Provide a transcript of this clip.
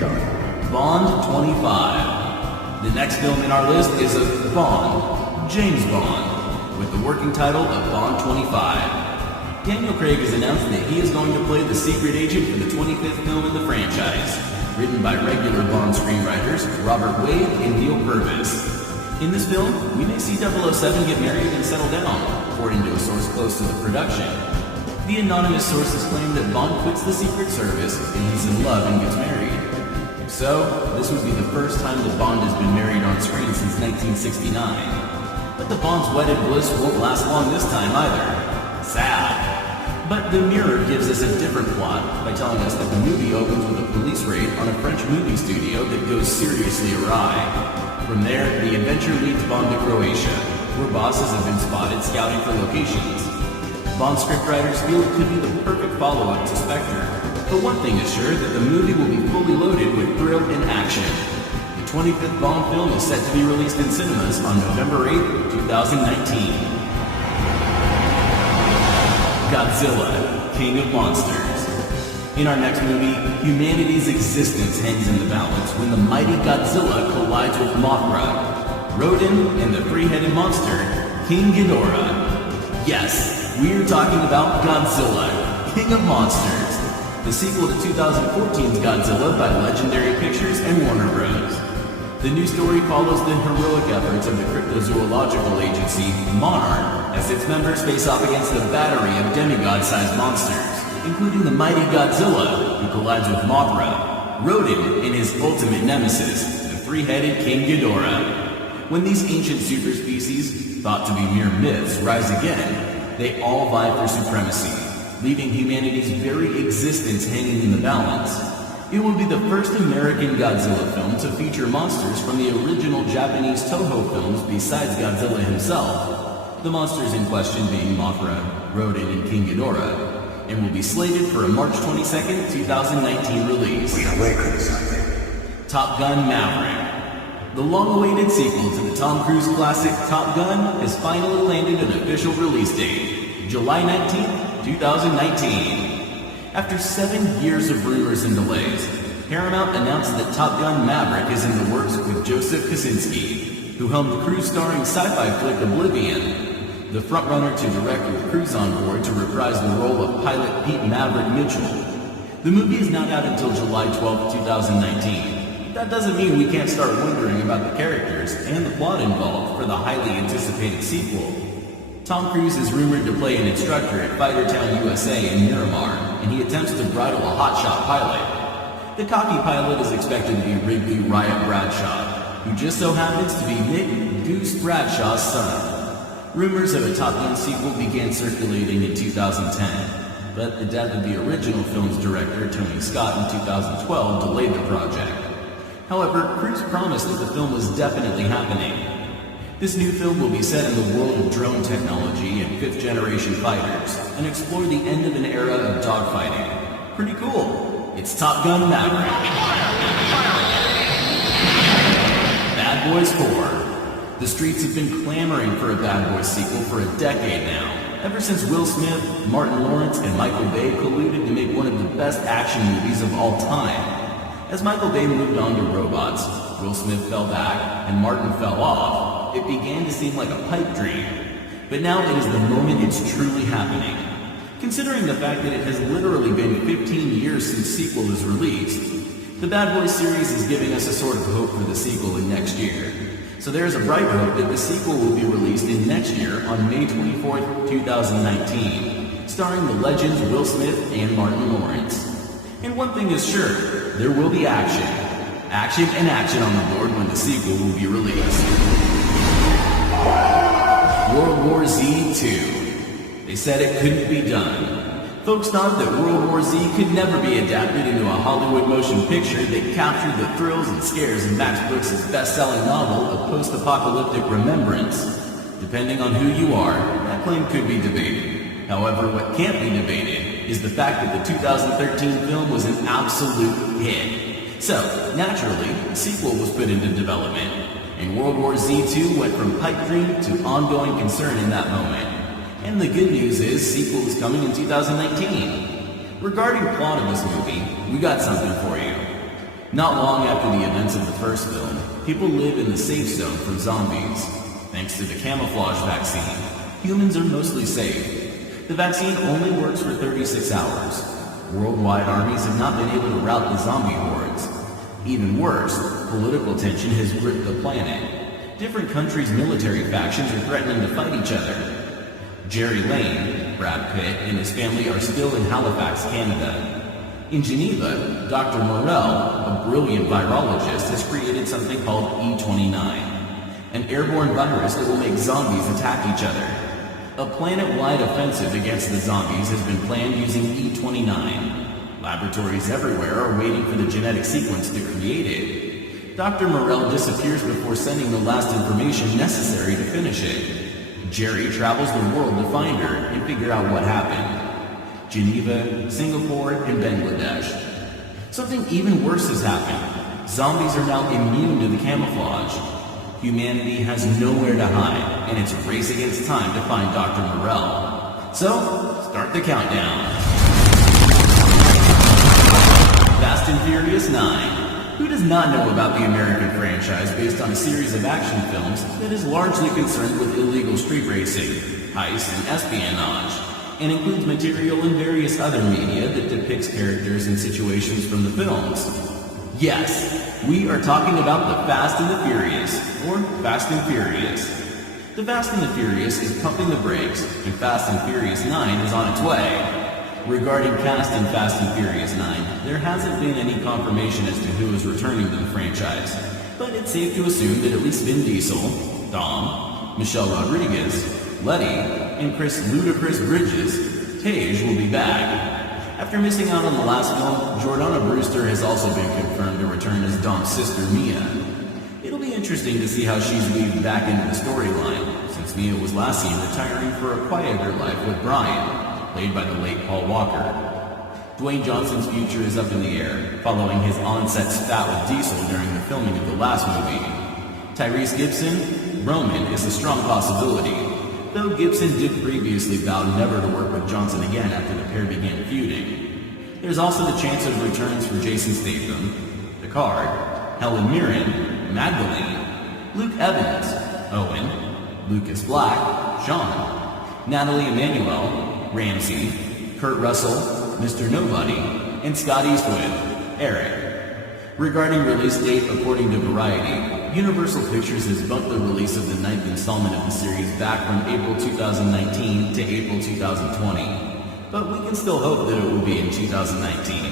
Bond 25. The next film in our list is of Bond, James Bond, with the working title of Bond 25. Daniel Craig has announced that he is going to play the secret agent for the 25th film in the franchise, written by regular Bond screenwriters Robert Wade and Neil Purvis. In this film, we may see 007 get married and settle down, according to a source close to the production. The anonymous sources claim that Bond quits the Secret Service and he's in love and gets married. If so, this would be the first time that Bond has been married on screen since 1969. But the Bond's wedded bliss won't last long this time either. Sad. But The Mirror gives us a different plot by telling us that the movie opens with a police raid on a French movie studio that goes seriously awry. From there, the adventure leads Bond to Croatia, where bosses have been spotted scouting for locations. Bond scriptwriters feel it could be the perfect follow-up to Spectre, but one thing is sure, that the movie will be fully loaded with thrill and action. The 25th Bond film is set to be released in cinemas on November 8, 2019. Godzilla, King of Monsters. In our next movie, humanity's existence hangs in the balance when the mighty Godzilla collides with Mothra, Rodan, and the three-headed monster, King Ghidorah. Yes, we're talking about Godzilla, King of Monsters, the sequel to 2014's Godzilla by Legendary Pictures and Warner Bros. The new story follows the heroic efforts of the cryptozoological agency, Monarch, as its members face off against a battery of demigod-sized monsters, including the mighty Godzilla, who collides with Mothra, Rodan, and his ultimate nemesis, the three-headed King Ghidorah. When these ancient superspecies, thought to be mere myths, rise again, they all vie for supremacy, leaving humanity's very existence hanging in the balance. It will be the first American Godzilla film to feature monsters from the original Japanese Toho films besides Godzilla himself, the monsters in question being Mothra, Rodan, and King Ghidorah, and will be slated for a March 22nd, 2019 release. We awaken something. Top Gun Maverick. The long-awaited sequel to the Tom Cruise classic Top Gun has finally landed an official release date, July 19th, 2019. After 7 years of rumors and delays, Paramount announced that Top Gun Maverick is in the works with Joseph Kosinski, who helmed Cruise-starring sci-fi flick Oblivion, the frontrunner to direct with Cruise on board to reprise the role of pilot Pete Maverick Mitchell. The movie is not out until July 12, 2019. That doesn't mean we can't start wondering about the characters and the plot involved for the highly anticipated sequel. Tom Cruise is rumored to play an instructor at Fightertown, USA in Miramar, and he attempts to bridle a hotshot pilot. The cocky pilot is expected to be Wrigley Riot Bradshaw, who just so happens to be Nick Goose Bradshaw's son. Rumors of a Top Gun sequel began circulating in 2010, but the death of the original film's director, Tony Scott, in 2012 delayed the project. However, Cruise promised that the film was definitely happening. This new film will be set in the world of drone technology and fifth-generation fighters, and explore the end of an era of dogfighting. Pretty cool. It's Top Gun Maverick. Bad Boys 4. The streets have been clamoring for a Bad Boys sequel for a decade now, ever since Will Smith, Martin Lawrence, and Michael Bay colluded to make one of the best action movies of all time. As Michael Bay moved on to robots, Will Smith fell back, and Martin fell off, it began to seem like a pipe dream. But now it is the moment it's truly happening. Considering the fact that it has literally been 15 years since sequel is released, the Bad Boys series is giving us a sort of hope for the sequel in next year. So there is a bright hope that the sequel will be released in next year on May 24th, 2019, starring the legends Will Smith and Martin Lawrence. And one thing is sure, there will be action. Action and action on the board when the sequel will be released. World War Z 2. They said it couldn't be done. Folks thought that World War Z could never be adapted into a Hollywood motion picture that captured the thrills and scares in Max Brooks' best-selling novel, A Post-Apocalyptic Remembrance. Depending on who you are, that claim could be debated. However, what can't be debated is the fact that the 2013 film was an absolute hit. So, naturally, a sequel was put into development, and World War Z 2 went from pipe dream to ongoing concern in that moment. And the good news is, sequel is coming in 2019. Regarding plot of this movie, we got something for you. Not long after the events of the first film, people live in the safe zone from zombies. Thanks to the camouflage vaccine, humans are mostly safe. The vaccine only works for 36 hours. Worldwide armies have not been able to rout the zombie hordes. Even worse, political tension has gripped the planet. Different countries' military factions are threatening to fight each other. Jerry Lane, Brad Pitt, and his family are still in Halifax, Canada. In Geneva, Dr. Morel, a brilliant virologist, has created something called E29, an airborne virus that will make zombies attack each other. A planet-wide offensive against the zombies has been planned using E29. Laboratories everywhere are waiting for the genetic sequence to create it. Dr. Morel disappears before sending the last information necessary to finish it. Jerry travels the world to find her and figure out what happened. Geneva, Singapore, and Bangladesh. Something even worse has happened. Zombies are now immune to the camouflage. Humanity has nowhere to hide, and it's a race against time to find Dr. Morel. So, start the countdown. Fast and Furious 9. Who does not know about the American franchise based on a series of action films that is largely concerned with illegal street racing, heists, and espionage, and includes material in various other media that depicts characters and situations from the films? Yes, we are talking about the Fast and the Furious, or Fast and Furious. The Fast and the Furious is pumping the brakes, and Fast and Furious 9 is on its way. Regarding cast in Fast and Furious 9, there hasn't been any confirmation as to who is returning to the franchise, but it's safe to assume that at least Vin Diesel, Dom, Michelle Rodriguez, Letty, and Chris Ludacris Bridges, Tage, will be back. After missing out on the last film, Jordana Brewster has also been confirmed to return as Dom's sister Mia. It'll be interesting to see how she's weaved back into the storyline, since Mia was last seen retiring for a quieter life with Brian, played by the late Paul Walker. Dwayne Johnson's future is up in the air, following his on-set spat with Diesel during the filming of the last movie. Tyrese Gibson, Roman, is a strong possibility, though Gibson did previously vow never to work with Johnson again after the pair began feuding. There's also the chance of returns for Jason Statham, Picard, Helen Mirren, Magdalene, Luke Evans, Owen, Lucas Black, Sean, Natalie Emmanuel, Ramsey, Kurt Russell, Mr. Nobody, and Scott Eastwood, Eric. Regarding release date, according to Variety, Universal Pictures has bumped the release of the 9th installment of the series back from April 2019 to April 2020, but we can still hope that it will be in 2019.